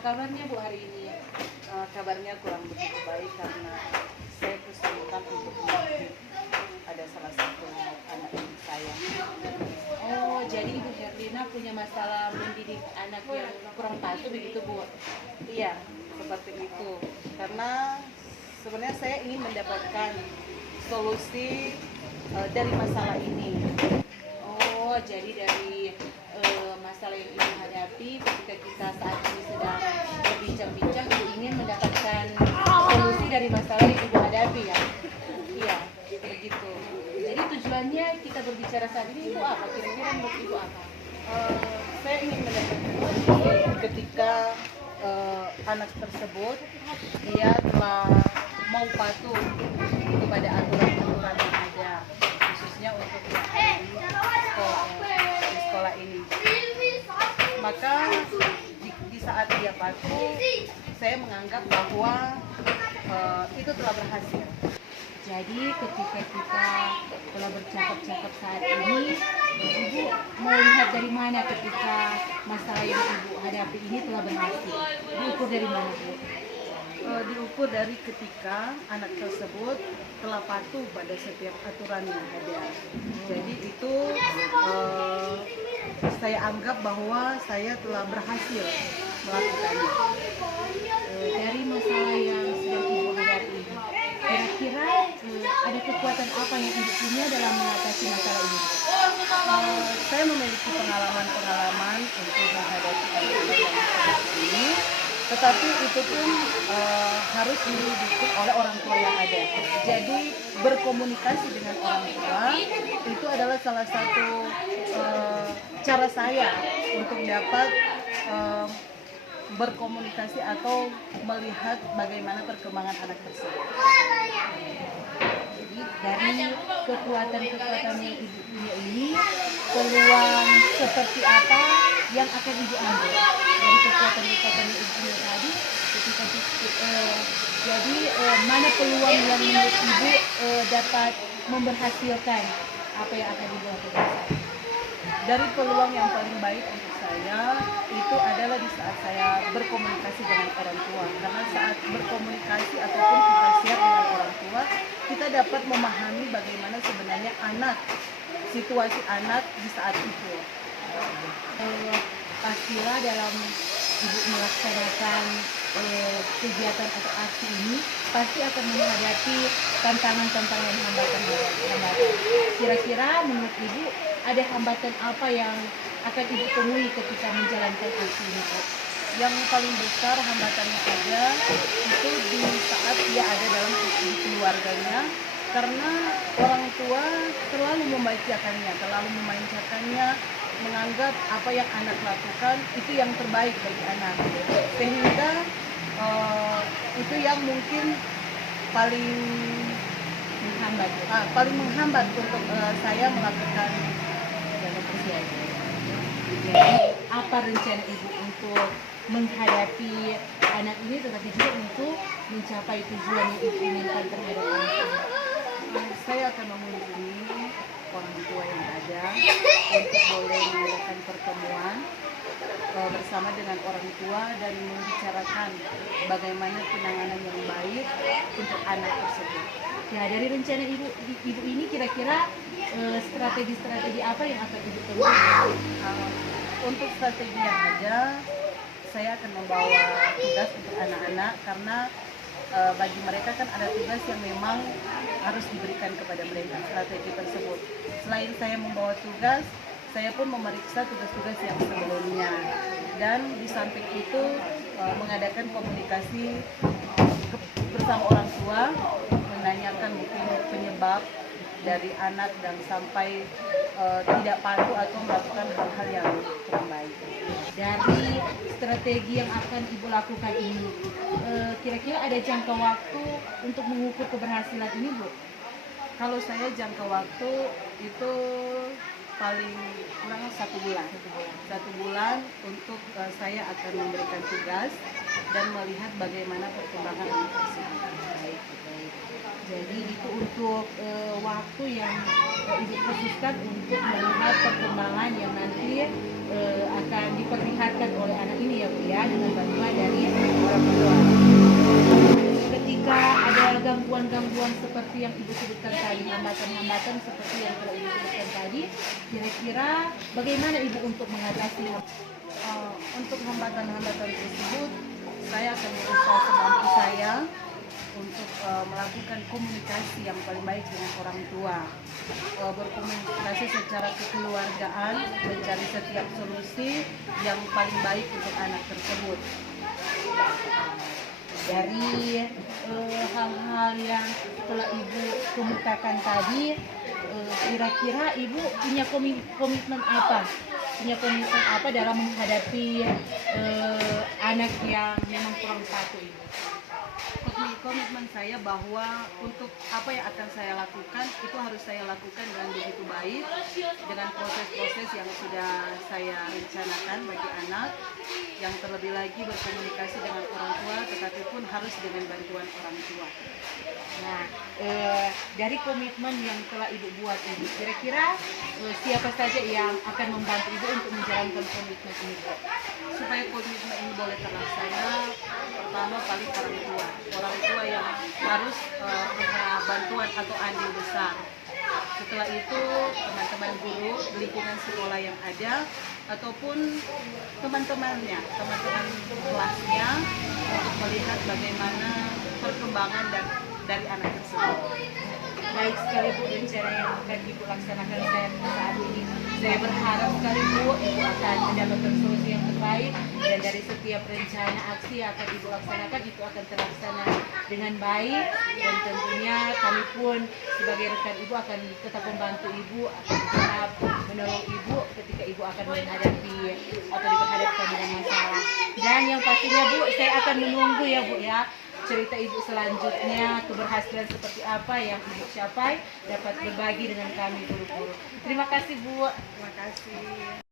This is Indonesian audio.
kabarnya Bu hari ini? Kabarnya kurang begitu baik karena saya kesulitan untuk mendidik. Ada salah satu anak ibu saya. Oh, jadi Ibu Herlina punya masalah mendidik anak yang kurang patuh begitu Bu? Iya, seperti itu. Karena sebenarnya saya ingin mendapatkan solusi dari masalah ini. Oh, jadi dari masalah yang Ibu hadapi ketika kita saat ini sedang berbincang-bincang, Ibu ingin mendapatkan solusi dari masalah yang Ibu hadapi ya? Iya, begitu. Jadi tujuannya kita berbicara saat ini itu apa? Kira-kira menurut Ibu apa? Saya ingin mendapatkan solusi ketika anak tersebut dia telah mau patuh kepada aturan-aturan yang ada, khususnya untuk di sekolah ini. Maka di saat dia patuh, saya menganggap bahwa itu telah berhasil. Jadi ketika kita telah bercakap-cakap saat ini, Ibu mau lihat dari mana ketika masalah yang Ibu hadapi ini telah berhasil? Diukur dari mana Bu? Diukur dari ketika anak tersebut telah patuh pada setiap aturan yang ada. Jadi itu saya anggap bahwa saya telah berhasil melakukannya. Dari masalah yang sedang Ibu hadapi ini, kira-kira ada kekuatan apa yang Ibu punya dalam mengatasi masalah ini? Saya memiliki pengalaman-pengalaman untuk menghadapi anak-anak yang seperti ini. Tetapi itu pun harus didukung oleh orang tua yang ada. Jadi berkomunikasi dengan orang tua itu adalah salah satu cara saya untuk dapat berkomunikasi atau melihat bagaimana perkembangan anak tersebut. Jadi dari kekuatan-kekuatan yang Ibu punya ini, peluang seperti apa yang akan Ibu ambil dari kekuatan-kekuatan yang Ibu punya tadi ketika jadi mana peluang yang menurut Ibu dapat memberhasilkan apa yang akan Ibu lakukan? Dari peluang yang paling baik untuk saya itu adalah di saat saya berkomunikasi dengan orang tua, karena saat berkomunikasi ataupun kita share dengan orang tua, kita dapat memahami bagaimana sebenarnya situasi anak di saat itu. Pastilah dalam Ibu melaksanakan kegiatan atau aksi ini pasti akan menghadapi tantangan-tantangan hambatan. Kira-kira menurut Ibu ada hambatan apa yang akan Ibu temui ketika menjalankan aksi ini? Yang paling besar hambatannya ada itu di saat dia ada dalam keluarganya, karena orang tua terlalu membacakannya, terlalu memanjakannya, menganggap apa yang anak lakukan itu yang terbaik bagi anak, sehingga itu yang mungkin paling menghambat untuk saya melakukan persiapan. Jadi apa rencana Ibu untuk menghadapi anak ini, tetapi juga untuk mencapai tujuan yang Ibu inginkan terhadap anak ini? Saya akan mengunjungi orang tua yang ada untuk boleh mengadakan pertemuan bersama dengan orang tua dan membicarakan bagaimana penanganan yang baik untuk anak tersebut. Ya, dari rencana Ibu ini kira-kira strategi-strategi apa yang akan Ibu temui? Untuk strategi yang ada, saya akan membawa tugas untuk anak-anak, karena bagi mereka kan ada tugas yang memang harus diberikan kepada mereka, strategi tersebut. Selain saya membawa tugas, saya pun memeriksa tugas-tugas yang sebelumnya, dan di samping itu mengadakan komunikasi bersama orang tua, menanyakan mungkin penyebab dari anak dan sampai tidak patuh atau melakukan hal-hal yang kurang baik. Dari strategi yang akan Ibu lakukan ini, kira-kira ada jangka waktu untuk mengukur keberhasilan ini, Bu? Kalau saya jangka waktu itu paling kurang 1 bulan. 1 bulan untuk saya akan memberikan tugas dan melihat bagaimana perkembangan anak tersebut. Jadi itu untuk waktu yang Ibu khususkan untuk melihat perkembangan yang nanti akan diperlihatkan oleh anak ini ya Bu ya, dengan bantuan dari yang Ibu sebutkan tadi, hambatan-hambatan seperti yang telah Ibu sebutkan tadi, kira-kira bagaimana Ibu untuk mengatasi Untuk hambatan-hambatan tersebut, saya akan berusaha semampu saya untuk melakukan komunikasi yang paling baik dengan orang tua, berkomunikasi secara kekeluargaan, mencari setiap solusi yang paling baik untuk anak tersebut. dari hal-hal yang telah Ibu kemukakan tadi, kira-kira Ibu punya komitmen apa? Punya komitmen apa dalam menghadapi anak yang memang kurang patuh Ibu? Komitmen saya bahwa untuk apa yang akan saya lakukan itu harus saya lakukan dengan begitu baik, dengan proses-proses yang sudah saya rencanakan bagi anak, yang terlebih lagi berkomunikasi dengan orang tua, tetapi pun harus dengan bantuan orang tua. Nah, dari komitmen yang telah Ibu buat ini, kira-kira siapa saja yang akan membantu Ibu untuk menjalankan komitmen ini, Bu? Supaya komitmen ini boleh terlaksana, pertama paling orang tua yang harus punya bantuan atau andil besar. Setelah itu teman-teman guru, lingkungan sekolah yang ada, ataupun teman-temannya, teman-teman kelasnya, untuk melihat bagaimana perkembangan dari anak tersebut. Baik sekali Bu, rencana yang akan Ibu laksanakan saat ini. Saya berharap sekali Bu, Ibu akan mendapatkan solusi yang terbaik, dan dari setiap rencana aksi yang akan Ibu laksanakan itu akan terlaksana dengan baik, dan tentunya kami pun sebagai rekan Ibu akan tetap membantu Ibu, akan tetap menolong Ibu ketika Ibu akan menghadapi atau diperhadapkan dengan masalah. Dan yang pastinya Bu, saya akan menunggu ya Bu ya, cerita Ibu selanjutnya, keberhasilan seperti apa yang Ibu capai dapat berbagi dengan kami guru-guru. Terima kasih Bu. Terima kasih.